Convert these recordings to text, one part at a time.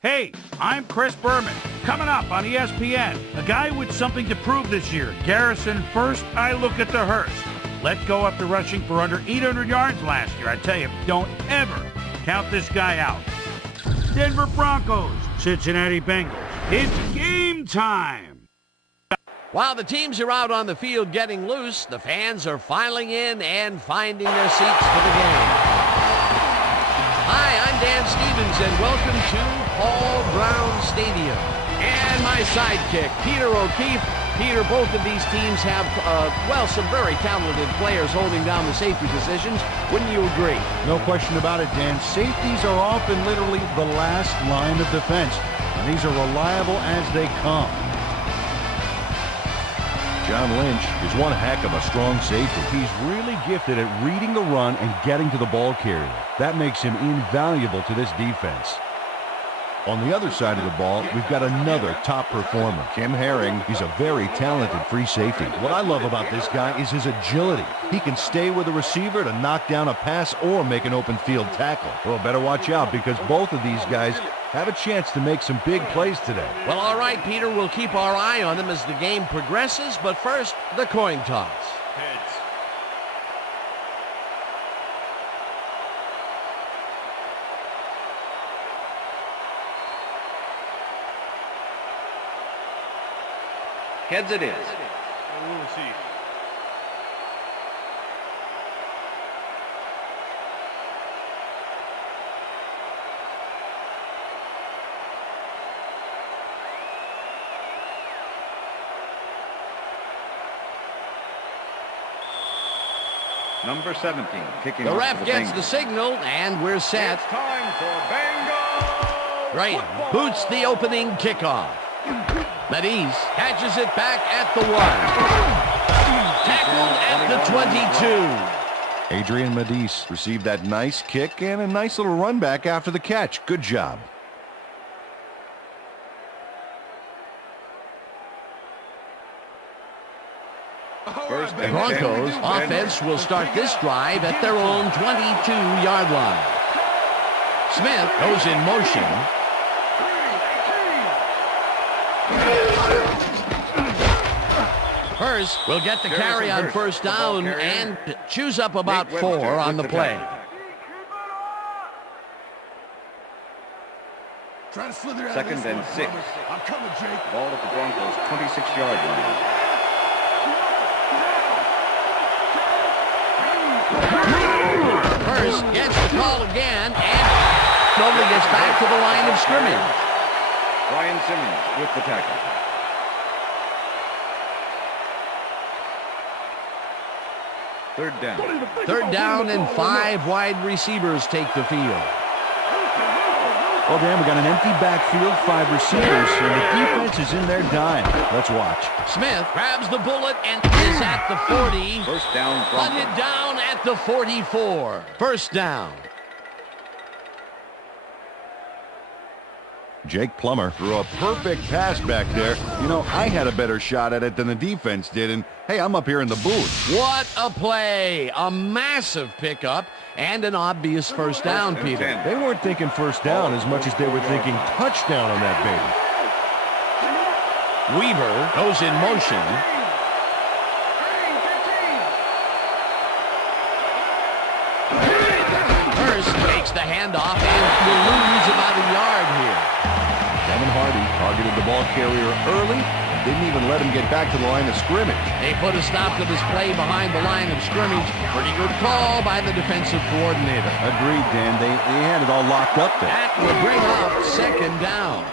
Hey, I'm Chris Berman. Coming up on ESPN, a guy with something to prove this year. Garrison first, I look at the hearse. Let go after rushing for under 800 yards last year. I tell you, don't ever count this guy out. Denver Broncos, Cincinnati Bengals. It's game time. While the teams are out on the field getting loose, the fans are filing in and finding their seats for the game. Hi, I'm Dan Stevens, and welcome to Paul Brown Stadium. And my sidekick, Peter O'Keefe. Peter, both of these teams have, some very talented players holding down the safety positions. Wouldn't you agree? No question about it, Dan. Safeties are often literally the last line of defense, and these are reliable as they come. John Lynch is one heck of a strong safety. He's really gifted at reading the run and getting to the ball carrier. That makes him invaluable to this defense. On the other side of the ball, we've got another top performer, Kim Herring. He's a very talented free safety. What I love about this guy is his agility. He can stay with a receiver to knock down a pass or make an open field tackle. Well, better watch out because both of these guys have a chance to make some big plays today. Well, all right, Peter, we'll keep our eye on them as the game progresses, but first, the coin toss. Heads. Heads it is. We'll see. Number 17, kicking The off ref for gets Bengals. the signal, and we're set. It's time for Bengals Right, football. boots the opening kickoff. Mediz catches it back at the 1. Tackled at the 22. Adrian Mediz received that nice kick and a nice little run back after the catch. Good job. First The and Broncos 10. offense will start this drive at their own 22-yard line. Smith goes in motion. Hurst will get the carry on first down and chews up about 4 on the play. Second and 6. Ball at the Broncos 26-yard line. Hurst gets the call again and nobody gets back to the line of scrimmage. Brian Simmons with the tackle. Third down. Third down and 5 wide receivers take the field. Well, Dan, we got an empty backfield, 5 receivers, and the defense is in their dime. Let's watch. Smith grabs the bullet and is at the 40. First down, Hunted Broncos. down at the 44. First down. Jake Plummer threw a perfect pass back there. You know, I had a better shot at it than the defense did, and hey, I'm up here in the booth. What a play. A massive pickup and an obvious first down, First and Peter. 10. They weren't thinking first down as much as they were thinking touchdown on that baby. Weaver goes in motion. Hurst takes the handoff and will lose about a yard here. Kevin Hardy targeted the ball carrier early and didn't even let him get back to the line of scrimmage. They put a stop to this play behind the line of scrimmage. Pretty good call by the defensive coordinator. Agreed, Dan. They had it all locked up there. That will bring up second down.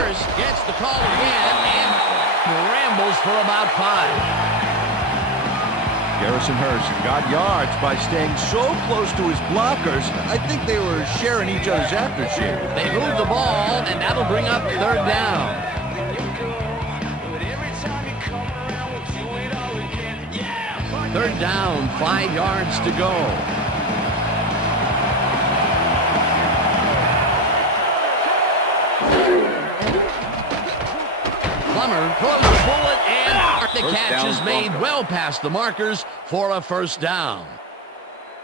Hurst gets the call again and rambles for about 5. Garrison Hurst got yards by staying so close to his blockers. I think they were sharing each other's aftershave. They move the ball, and that'll bring up third down. Third down, 5 yards to go. Plummer throws the bullet, and the First catch down, is made Broncos. well past the markers for a first down.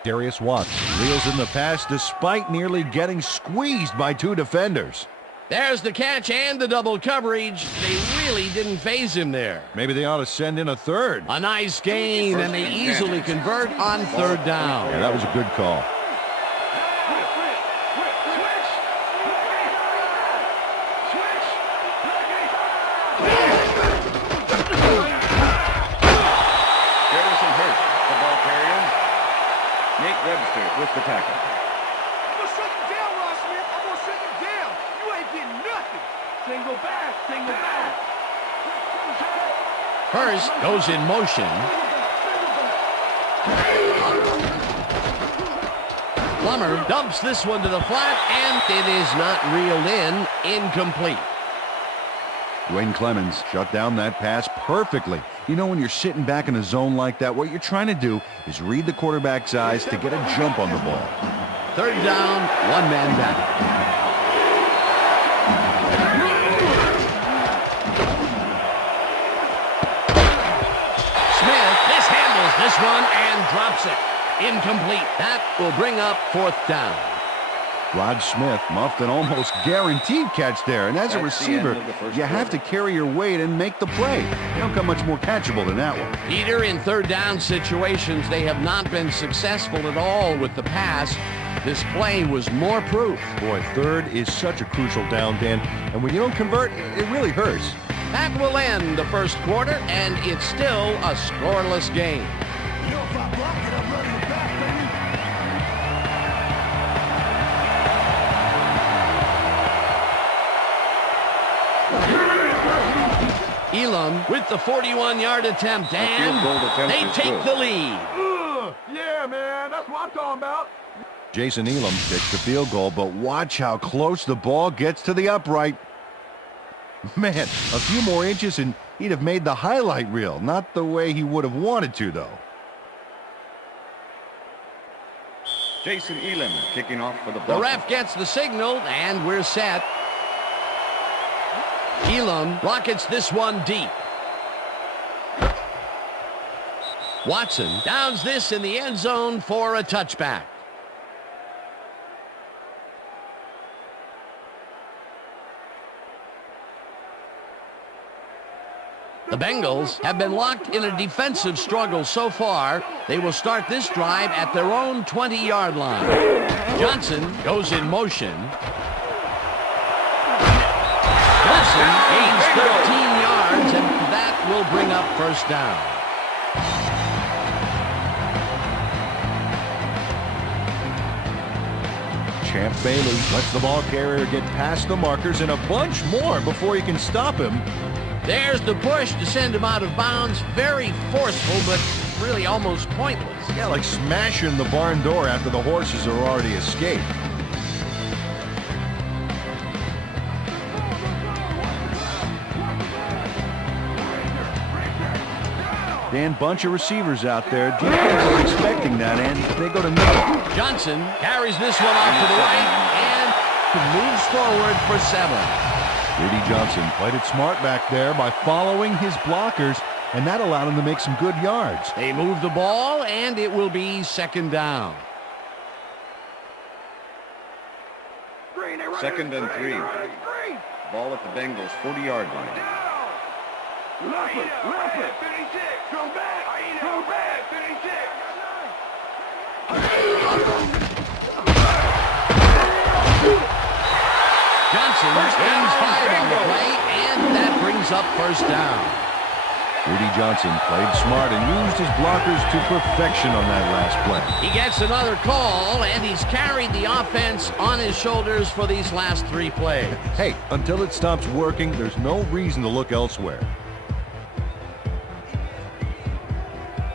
Darius Watts reels in the pass despite nearly getting squeezed by two defenders. There's the catch and the double coverage. They really didn't phase him there. Maybe they ought to send in a third. A nice gain, and they easily convert on third down. Yeah, that was a good call. With the tackle. I'm going to shut him down, Ross Smith. I'm going to shut him down. You ain't getting nothing. Single back, single back. Hurst goes in motion. Plummer dumps this one to the flat, and it is not reeled in. Incomplete. Dwayne Clemens shut down that pass perfectly. You know, when you're sitting back in a zone like that, what you're trying to do is read the quarterback's eyes to get a jump on the ball. Third down, one man back. Smith mishandles this one and drops it. Incomplete. That will bring up fourth down. Rod Smith muffed an almost guaranteed catch there, and as a receiver, you have to carry your weight and make the play. You don't come much more catchable than that one. Peter, in third down situations, they have not been successful at all with the pass. This play was more proof. Boy, third is such a crucial down, Dan, and when you don't convert, it really hurts. That will end the first quarter, and it's still a scoreless game. You know, if I block it, I'm running it back, baby. Elam with the 41-yard attempt, and they take the lead. Yeah, man, that's what I'm talking about. Jason Elam kicks the field goal, but watch how close the ball gets to the upright. Man, a few more inches and he'd have made the highlight reel. Not the way he would have wanted to, though. Jason Elam kicking off for the The Broncos. ref gets the signal, and we're set. Elam rockets this one deep. Watson downs this in the end zone for a touchback. The Bengals have been locked in a defensive struggle so far. They will start this drive at their own 20-yard line. Johnson goes in motion. Johnson gains 13 yards, and that will bring up first down. Champ Bailey lets the ball carrier get past the markers and a bunch more before he can stop him. There's the push to send him out of bounds. Very forceful, but really almost pointless. Yeah, like smashing the barn door after the horses are already escaped. Dan, bunch of receivers out there. Defense is expecting that, and they go to middle. Johnson carries this one off to the right and moves forward for 7. Rudy Johnson played it smart back there by following his blockers, and that allowed him to make some good yards. They move the ball, and it will be second down. Second and 3. Ball at the Bengals 40-yard line. Johnson gains 5 on the play, and that brings up first down. Rudy Johnson played smart and used his blockers to perfection on that last play. He gets another call, and he's carried the offense on his shoulders for these last 3 plays. Hey, until it stops working, there's no reason to look elsewhere.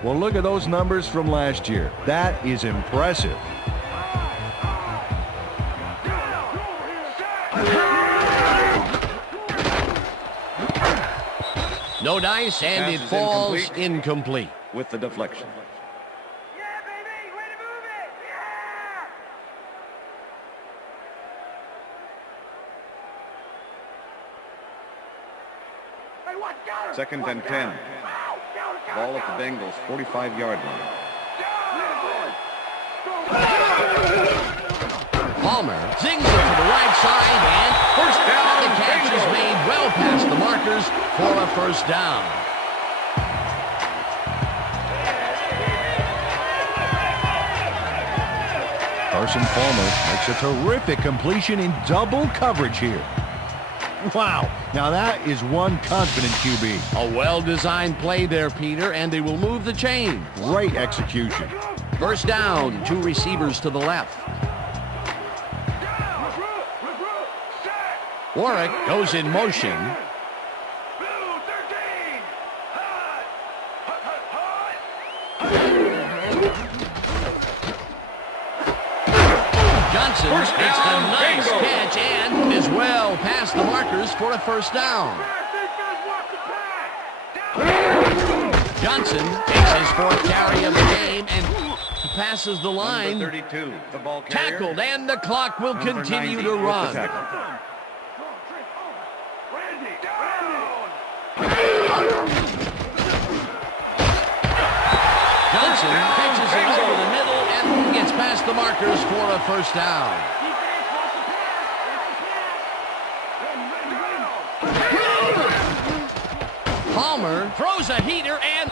Well, look at those numbers from last year. That is impressive. No dice, and Pass it is falls incomplete. With the deflection. Yeah, baby, way to move it. Yeah. Hey, what got him? Second and 10. Ball at the Bengals 45-yard line. Palmer zings it to the right side, and First down, the catch is Bengals. made well past the markers for a first down. Carson Palmer makes a terrific completion in double coverage here. Wow, now that is one confident QB. A well-designed play there, Peter, and they will move the chain. Great execution. First down, 2 receivers to the left. Warwick goes in motion. Johnson First makes a down, nice Bengals. catch and is well past the markers for a first down. Johnson takes his 4th carry of the game and passes the line. Number 32, the ball carrier. Tackled, and the clock will Number continue 90 to with the run. tackle. Johnson pitches it over the middle and gets past the markers for a first down. Palmer throws a heater and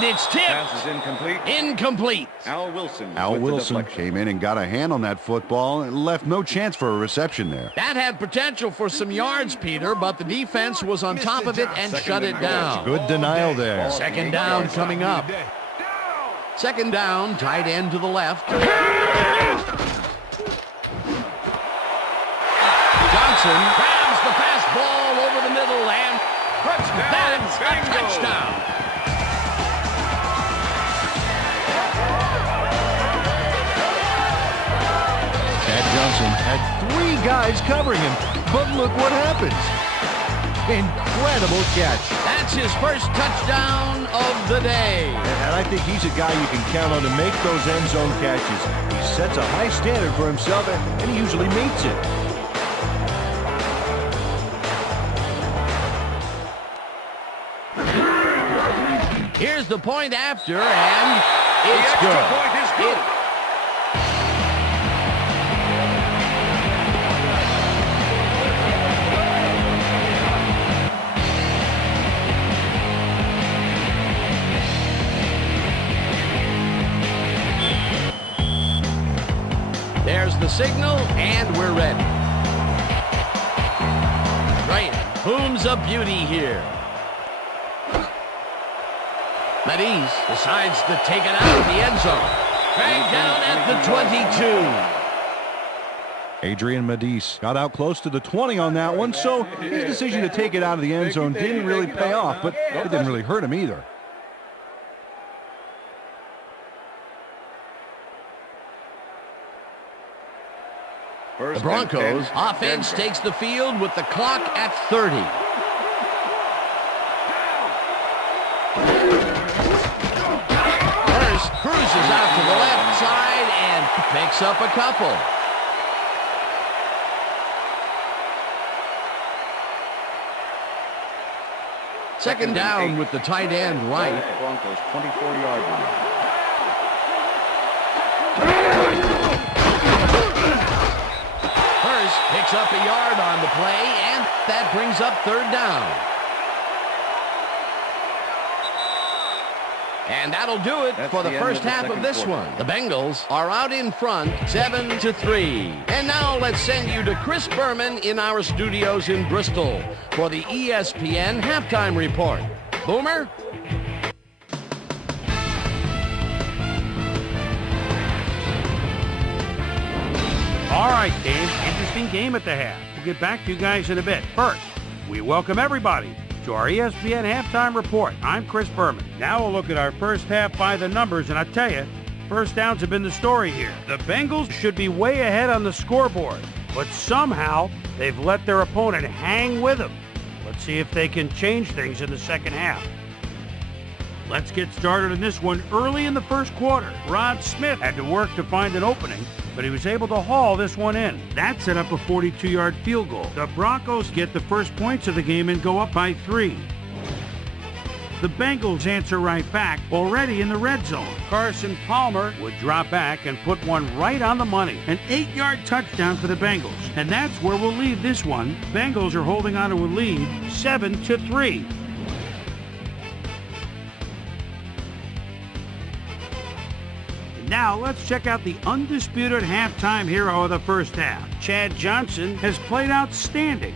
it's tipped. Pass is incomplete. Incomplete. Al Wilson. Al with the Wilson deflection. came in and got a hand on that football and left no chance for a reception there. That had potential for some yards, Peter, but the defense was on top of it and shut it down. Good denial there. Second down coming up. Second down, tight end to the left. Johnson grabs the fastball over the middle and that's a touchdown. Chad Johnson had 3 guys covering him, but look what happens. Incredible catch. That's his first touchdown of the day. And I think he's a guy you can count on to make those end zone catches. He sets a high standard for himself, and he usually meets it. Here's the point after, and The it's extra good. point is good. There's the signal, and we're ready. Graham booms a beauty here. Medis decides to take it out of the end zone. Dragged down at the 22. Adrian Medis got out close to the 20 on that one, so his decision to take it out of the end zone didn't really pay off, but it didn't really hurt him either. The Broncos offense takes the field with the clock at 30. Hurst cruises out to the left side and picks up a couple. Second down with the tight end right. Broncos 24-yard line. Hurst picks up a yard on the play, and that brings up third down. And that'll do it That's for the the end first of the half of second this quarter. one. The Bengals are out in front, 7-3. And now let's send you to Chris Berman in our studios in Bristol for the ESPN halftime report. Boomer? All right, Dave. Interesting game at the half. We'll get back to you guys in a bit. First, we welcome everybody to our ESPN halftime report. I'm Chris Berman. Now we'll look at our first half by the numbers, and I tell you, first downs have been the story here. The Bengals should be way ahead on the scoreboard, but somehow they've let their opponent hang with them. Let's see if they can change things in the second half. Let's get started in this one early in the first quarter. Rod Smith had to work to find an opening, but he was able to haul this one in. That set up a 42-yard field goal. The Broncos get the first points of the game and go up by 3. The Bengals answer right back, already in the red zone. Carson Palmer would drop back and put one right on the money. An 8-yard touchdown for the Bengals. And that's where we'll leave this one. Bengals are holding on to a lead, 7-3. Now let's check out the undisputed halftime hero of the first half. Chad Johnson has played outstanding.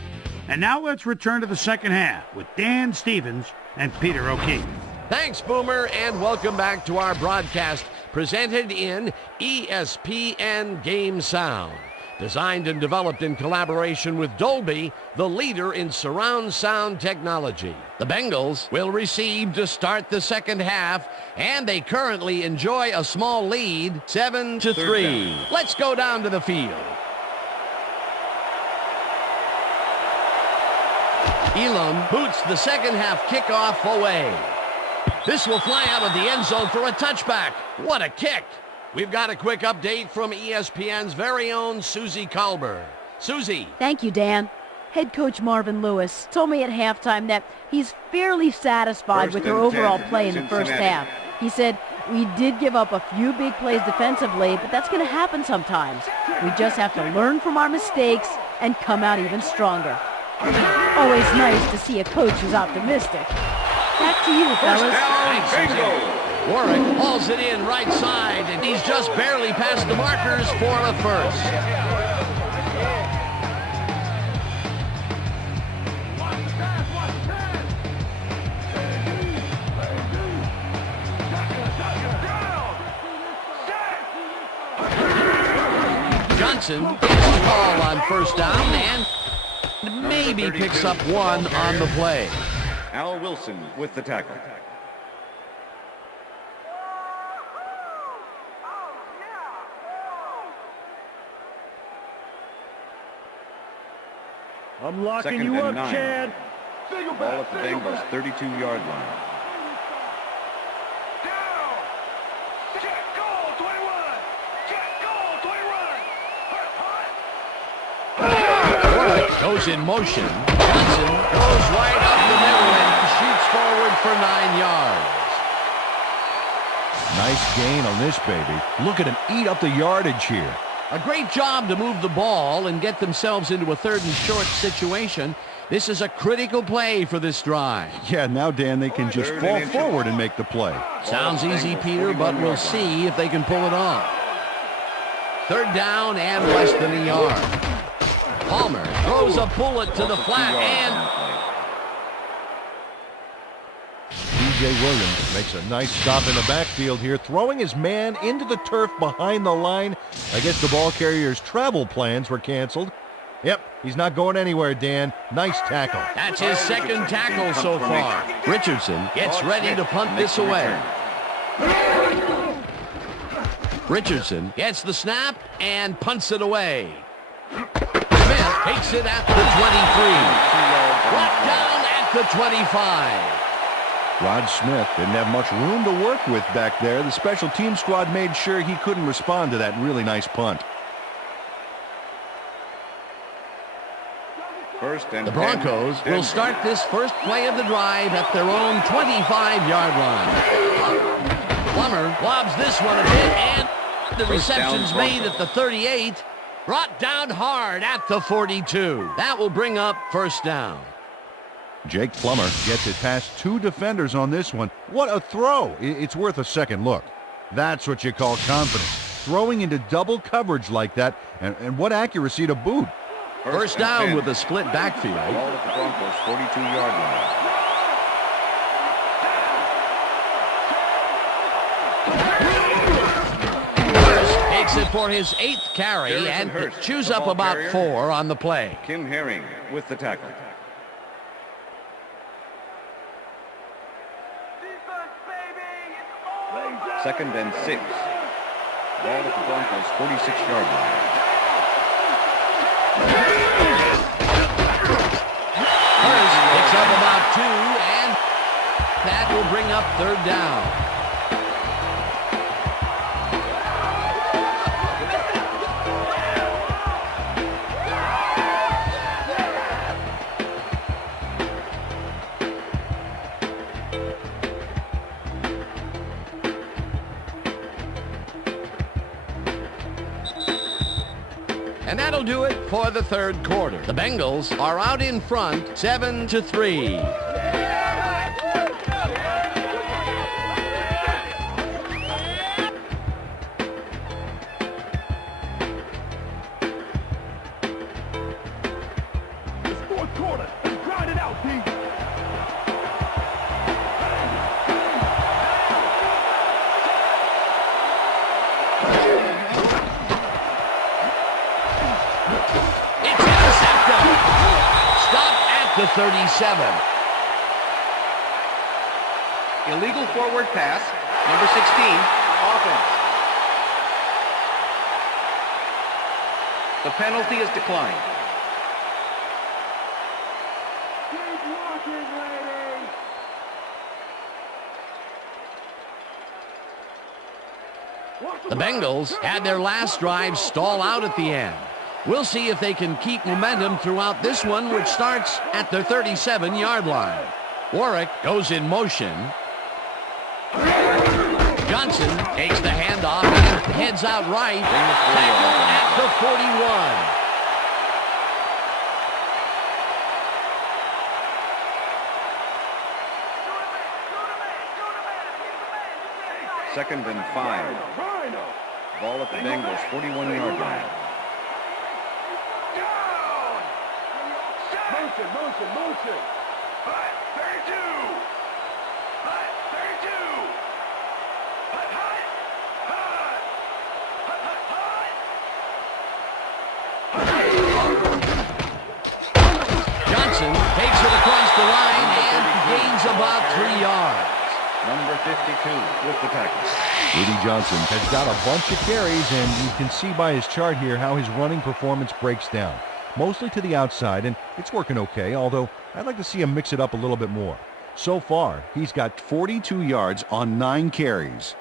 And now let's return to the second half with Dan Stevens and Peter O'Keefe. Thanks, Boomer, and welcome back to our broadcast presented in ESPN Game Sound. Designed and developed in collaboration with Dolby, the leader in surround sound technology. The Bengals will receive to start the second half, and they currently enjoy a small lead, 7-3. Let's go down to the field. Elam boots the second half kickoff away. This will fly out of the end zone for a touchback. What a kick! We've got a quick update from ESPN's very own Susie Colbert. Susie. Thank you, Dan. Head coach Marvin Lewis told me at halftime that he's fairly satisfied with their overall play in the first half. He said, "We did give up a few big plays defensively, but that's going to happen sometimes. We just have to learn from our mistakes and come out even stronger." Always nice to see a coach who's optimistic. Back to you, fellas. Thanks, Susie. Warwick hauls it in right side, and he's just barely past the markers for a first. Johnson gets the call on first down and maybe picks up one on the play. Al Wilson with the tackle. I'm locking Second you and up, 9. Chad. Ball at the Bengals' 32-yard line. Goes in motion. Johnson goes right up the middle and shoots forward for 9 yards. Nice gain on this baby. Look at him eat up the yardage here. A great job to move the ball and get themselves into a third and short situation. This is a critical play for this drive. Yeah, now, Dan, they can just fall forward and make the play. Sounds easy, Peter, but we'll see if they can pull it off. Third down and less than a yard. Palmer throws a bullet to the flat and DJ Williams makes a nice stop in the backfield here, throwing his man into the turf behind the line. I guess the ball carrier's travel plans were canceled. Yep, he's not going anywhere, Dan. Nice tackle. That's his second tackle so far. Richardson gets ready to punt this away. Richardson gets the snap and punts it away. Smith takes it at the 23. Brought down at the 25. Rod Smith didn't have much room to work with back there. The special team squad made sure he couldn't respond to that really nice punt. The Broncos will start this first play of the drive at their own 25-yard line. Plummer lobs this one a bit, and the reception's made at the 38. Brought down hard at the 42. That will bring up first down. Jake Plummer gets it past two defenders on this one. What a throw. It's worth a second look. That's what you call confidence. Throwing into double coverage like that, and what accuracy to boot. First down with a split backfield. Ball at the Broncos' 42-yard line. Takes it for his 8th carry and chews up about 4 on the play. Kim Herring with the tackle. Second and 6. Ball at the Broncos' 46-yard line. Hurst picks up about 2, and that will bring up third down. That'll do it for the third quarter. The Bengals are out in front, 7-3. Fourth quarter. Let's grind it out, D. It's intercepted. Stop at the 37. Illegal forward pass, number 16, offense. The penalty is declined. Keep walking, lady. The Bengals had their last drive stall out at the end. We'll see if they can keep momentum throughout this one, which starts at their 37-yard line. Warwick goes in motion. Johnson takes the handoff and heads out right. Tackle at the 41. Second and 5. Ball at the Bengals, 41-yard line. Motion, motion, motion. 32. 32. Johnson takes it across the line and gains about 3 yards. Number 52 with the tackle. Rudy Johnson has got a bunch of carries, and you can see by his chart here how his running performance breaks down. Mostly to the outside, and it's working okay, although I'd like to see him mix it up a little bit more. So far, he's got 42 yards on 9 carries.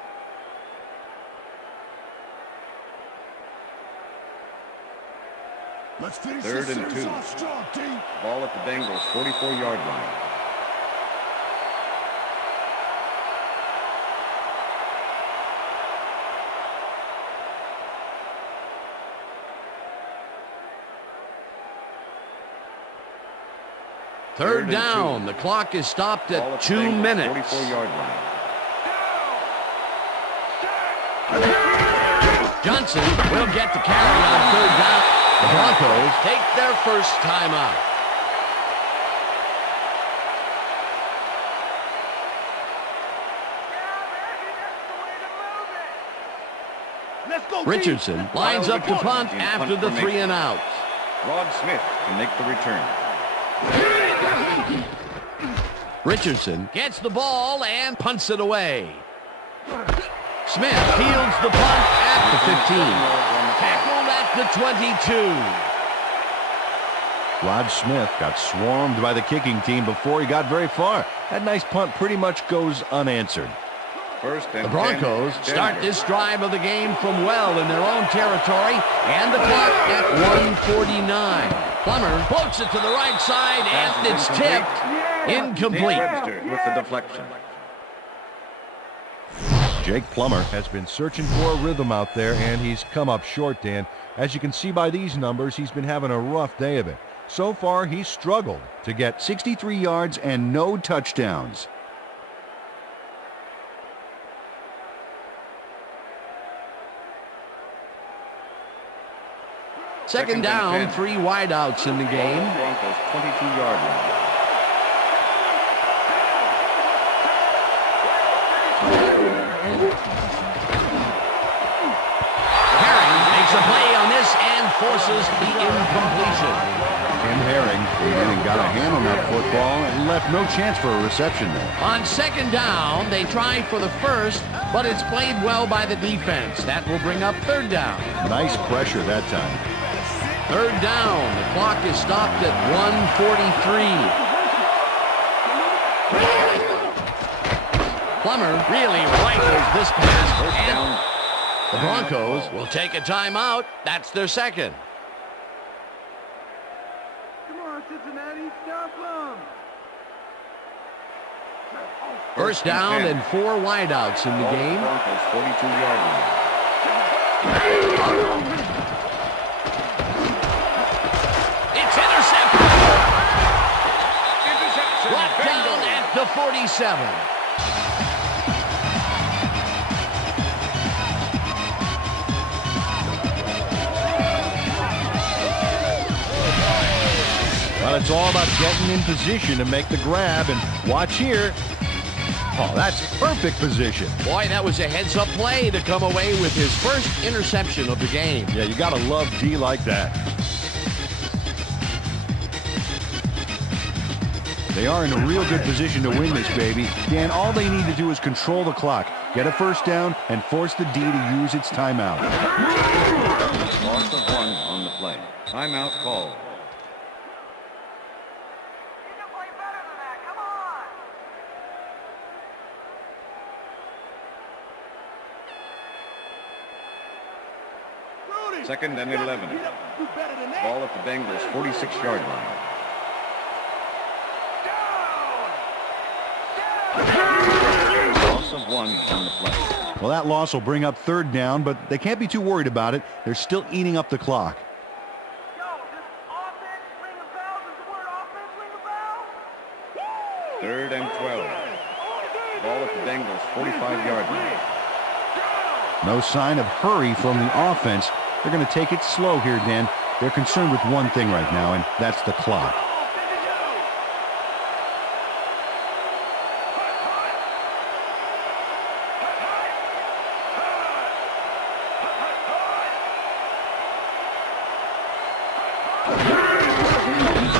Third and 2. Ball at the Bengals, 44-yard line. Third down. The clock is stopped at 2 minutes. 44-yard line. Johnson will get the carry on third down. The Broncos take their first time out. Richardson lines up to punt after the 3 and out. Rod Smith can make the return. Richardson gets the ball and punts it away. Smith fields the punt at the 15. Tackled at the 22. Rod Smith got swarmed by the kicking team before he got very far. That nice punt pretty much goes unanswered. First and The Broncos 10, start Denver. this drive of the game from well in their own territory, and the clock at 1:49. Plummer floats it to the right side, and it's tipped. Incomplete. Webster with the deflection. Jake Plummer has been searching for a rhythm out there, and he's come up short, Dan. As you can see by these numbers, he's been having a rough day of it. So far, he's struggled to get 63 yards and no touchdowns. Second down, 3 wideouts in the game. Broncos 22-yard line. Herring makes a play on this and forces the incompletion. Tim Herring came in and got a hand on that football and left no chance for a reception there. On second down, they try for the first, but it's played well by the defense. That will bring up third down. Nice pressure that time. Third down. The clock is stopped at 1:43. Plummer really rifles this pass. First down. The Broncos will take a timeout. That's their second. Come on, Cincinnati, stop them. First down and 4 wideouts in the game. Broncos 42-yard line. the 47. Well, it's all about getting in position to make the grab, and watch here. Oh, that's perfect position. Boy, that was a heads-up play to come away with his first interception of the game. Yeah, you got to love D like that. They are in a real good position to win this, baby. Dan, all they need to do is control the clock, get a first down, and force the D to use its timeout. Loss of 1 on the play. Timeout called. Second and 11. Ball at the Bengals' 46-yard line. Loss of 1 on the play. Well, that loss will bring up third down, but they can't be too worried about it. They're still eating up the clock. Third and 12. Ball at the Bengals' 45-yard line. No sign of hurry from the offense. They're going to take it slow here, Dan. They're concerned with one thing right now, and that's the clock.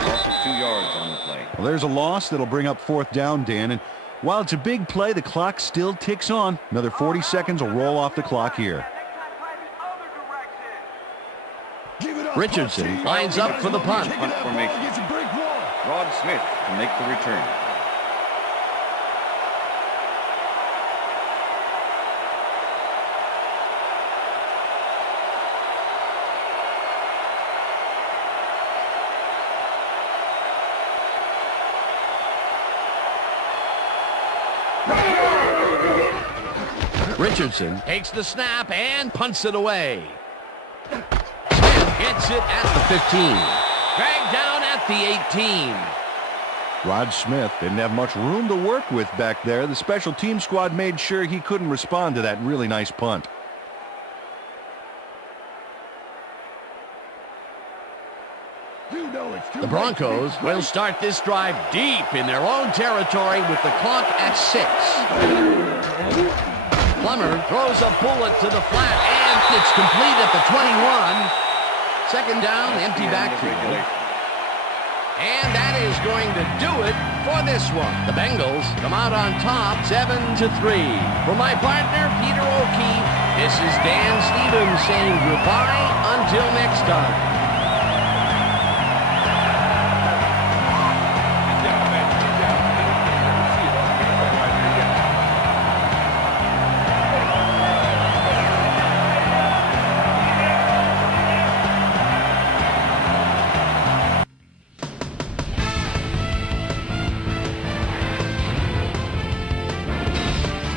Loss of 2 yards on the play. Well, there's a loss that'll bring up fourth down, Dan, and while it's a big play, the clock still ticks on. Another 40 seconds will roll off the clock here. Richardson lines up for the punt. Punt formation. Rod Smith to make the return. Richardson takes the snap and punts it away. Smith gets it at the 15. Dragged down at the 18. Rod Smith didn't have much room to work with back there. The special team squad made sure he couldn't respond to that really nice punt. The Broncos will start this drive deep in their own territory with the clock at 6. Plummer throws a bullet to the flat, and it's complete at the 21. Second down, empty backfield. And that is going to do it for this one. The Bengals come out on top, 7-3. For my partner, Peter O'Keefe, this is Dan Stevens saying goodbye until next time.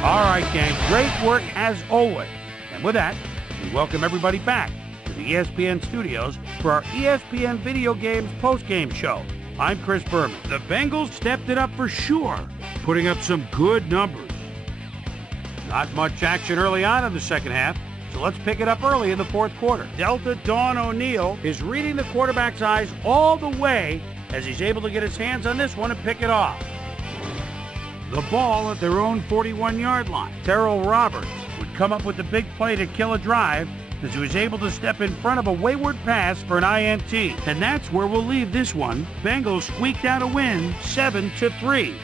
All right, gang, great work as always. And with that, we welcome everybody back to the ESPN studios for our ESPN Video Games postgame show. I'm Chris Berman. The Bengals stepped it up for sure, putting up some good numbers. Not much action early on in the second half, so let's pick it up early in the fourth quarter. Delta Dawn O'Neal is reading the quarterback's eyes all the way as he's able to get his hands on this one and pick it off. The ball at their own 41-yard line. Terrell Roberts would come up with the big play to kill a drive as he was able to step in front of a wayward pass for an INT. And that's where we'll leave this one. Bengals squeaked out a win, 7-3.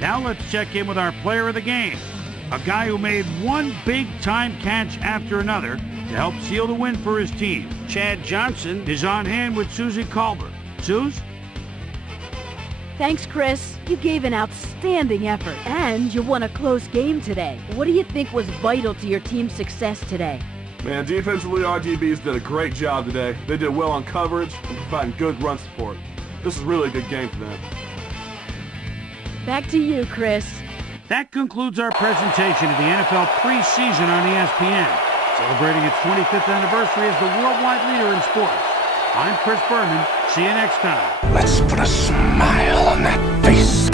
Now let's check in with our player of the game, a guy who made one big-time catch after another to help seal the win for his team. Chad Johnson is on hand with Susie Culver. Suze? Thanks, Chris. You gave an outstanding effort, and you won a close game today. What do you think was vital to your team's success today? Man, defensively, our DBs did a great job today. They did well on coverage and providing good run support. This is really a good game for them. Back to you, Chris. That concludes our presentation of the NFL preseason on ESPN, celebrating its 25th anniversary as the worldwide leader in sports. I'm Chris Berman. See you next time. Let's put a smile on that face.